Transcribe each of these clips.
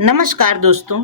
नमस्कार दोस्तों,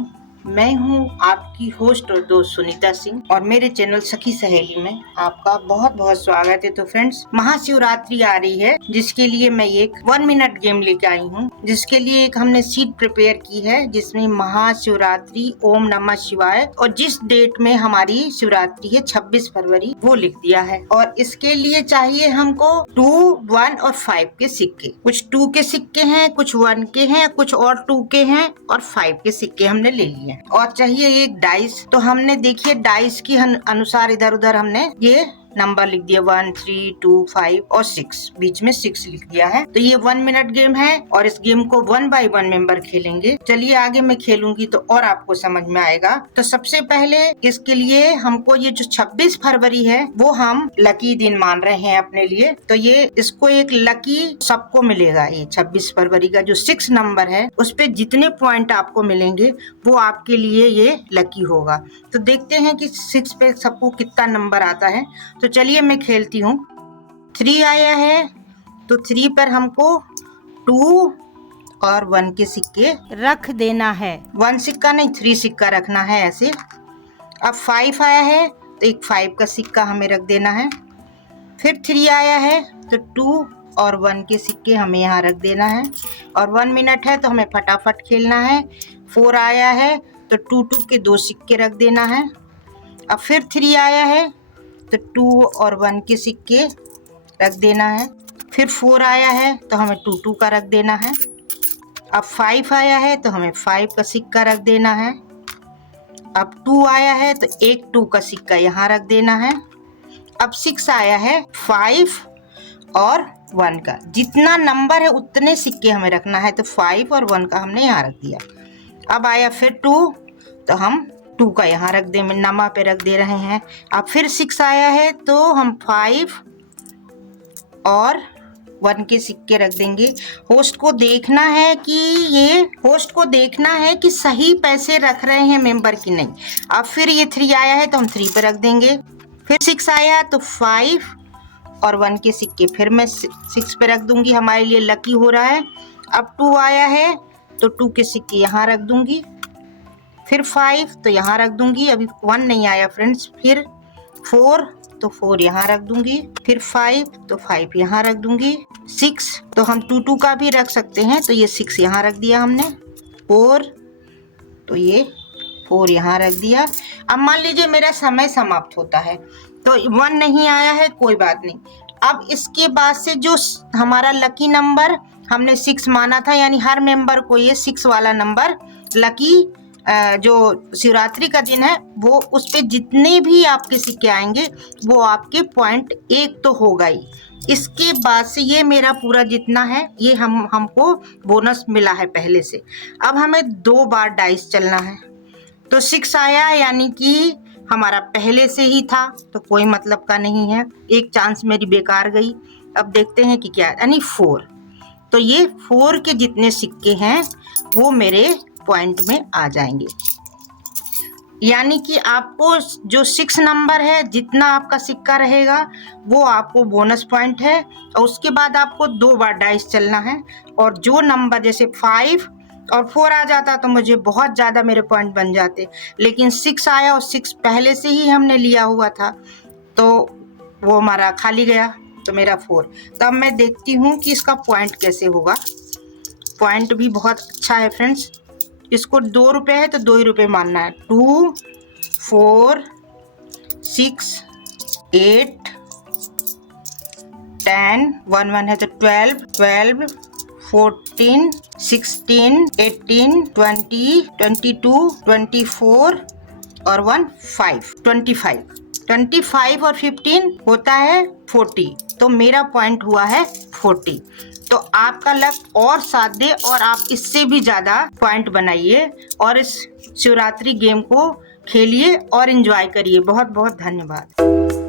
मैं हूं आपकी होस्ट और दोस्त सुनीता सिंह और मेरे चैनल सखी सहेली में आपका बहुत बहुत स्वागत है। तो फ्रेंड्स, महाशिवरात्रि आ रही है जिसके लिए मैं एक 1 मिनट गेम लेके आई हूं, जिसके लिए एक हमने सीट प्रिपेयर की है जिसमें महाशिवरात्रि ओम नमः शिवाय और जिस डेट में हमारी शिवरात्रि है 26 फरवरी वो लिख दिया है। और इसके लिए चाहिए हमको 2, 1 और 5 के सिक्के। कुछ 2 के सिक्के हैं, कुछ 1 के हैं, कुछ और 2 के हैं और 5 के सिक्के हमने ले लिए। और चाहिए एक डाइस। तो हमने देखिए डाइस की अनुसार इधर उधर हमने ये नंबर लिख दिया 1, 3, 2, 5 और 6, बीच में 6 लिख दिया है। तो ये 1 मिनट गेम है और इस गेम को 1 बाय 1 मेंबर खेलेंगे। चलिए आगे मैं खेलूंगी तो और आपको समझ में आएगा। तो सबसे पहले इसके लिए हमको ये जो 26 फरवरी है वो हम लकी दिन मान रहे हैं अपने लिए। तो ये इसको एक लकी सबको मिलेगा। ये 26 फरवरी का जो 6 नंबर है उस पे जितने पॉइंट आपको मिलेंगे वो आपके लिए ये लकी होगा। तो देखते हैं कि 6 पे सबको कितना नंबर आता है। तो चलिए मैं खेलती हूँ। 3 आया है तो 3 पर हमको 2 और 1 के सिक्के रख देना है। 1 सिक्का नहीं, 3 सिक्का रखना है ऐसे। अब 5 आया है तो एक 5 का सिक्का हमें रख देना है। फिर 3 आया है तो 2 और 1 के सिक्के हमें यहाँ रख देना है। और 1 मिनट है तो हमें फटाफट खेलना है। 4 आया है तो 2 के 2 सिक्के रख देना है। अब फिर 3 आया है तो 2 और 1 के सिक्के रख देना है। फिर 4 आया है तो हमें 2 का रख देना है। अब 5 आया है तो हमें 5 का सिक्का रख देना है। अब 2 आया है तो एक 2 का सिक्का यहाँ रख देना है। अब 6 आया है 5 और 1 का, जितना नंबर है उतने सिक्के हमें रखना है। तो 5 और 1 का हमने यहाँ रख दिया। अब आया फिर 2 तो हम 2 का यहाँ रख दे, नमा पे रख दे रहे हैं। अब फिर 6 आया है तो हम 5 और 1 के सिक्के रख देंगे। होस्ट को देखना है कि सही पैसे रख रहे हैं मेंबर की नहीं। अब फिर ये 3 आया है तो हम 3 पे रख देंगे। फिर 6 आया तो 5 और 1 के सिक्के फिर मैं 6 पे रख दूंगी, हमारे लिए लकी हो रहा है। अब 2 आया है तो 2 के सिक्के यहाँ रख दूंगी। फिर 5 तो यहाँ रख दूंगी, अभी 1 नहीं आया फ्रेंड्स। फिर 4 तो 4 यहाँ रख दूंगी। फिर 5 तो 5 यहाँ रख दूंगी। 6 तो हम 2 का भी रख सकते हैं, तो ये 6 यहाँ रख दिया हमने। 4 तो ये 4 यहाँ रख दिया। अब मान लीजिए मेरा समय समाप्त होता है तो 1 नहीं आया है, कोई बात नहीं। अब इसके बाद से जो हमारा लकी नंबर हमने 6 माना था, यानी हर मेंबर को ये 6 वाला नंबर लकी जो शिवरात्रि का दिन है वो उस पे जितने भी आपके सिक्के आएंगे वो आपके पॉइंट 1 तो होगा ही। इसके बाद से ये मेरा पूरा जितना है ये हमको बोनस मिला है पहले से। अब हमें 2 बार डाइस चलना है। तो 6 आया यानी कि हमारा पहले से ही था तो कोई मतलब का नहीं है, एक चांस मेरी बेकार गई। अब देखते हैं कि क्या, यानी 4। तो ये 4 के जितने सिक्के हैं वो मेरे पॉइंट में आ जाएंगे। यानी कि आपको जो 6 नंबर है जितना आपका सिक्का रहेगा वो आपको बोनस पॉइंट है। और उसके बाद आपको 2 बार डाइस चलना है। और जो नंबर जैसे 5 और 4 आ जाता तो मुझे बहुत ज़्यादा मेरे पॉइंट बन जाते, लेकिन 6 आया और 6 पहले से ही हमने लिया हुआ था तो वो हमारा खाली गया, तो मेरा 4। तब मैं देखती हूँ कि इसका पॉइंट कैसे होगा। पॉइंट भी बहुत अच्छा है फ्रेंड्स। इसको 2 रुपये है तो 2 ही रुपये मानना है। 2, 4, 6, 8, 10, 1 1 है तो 12, 12, 14, 16, 18, 20, 22, 24 और 1 5, 25 और 15 होता है 40। तो मेरा पॉइंट हुआ है 40। तो आपका लक और साथ दे और आप इससे भी ज़्यादा पॉइंट बनाइए और इस शिवरात्रि गेम को खेलिए और एंजॉय करिए। बहुत बहुत धन्यवाद।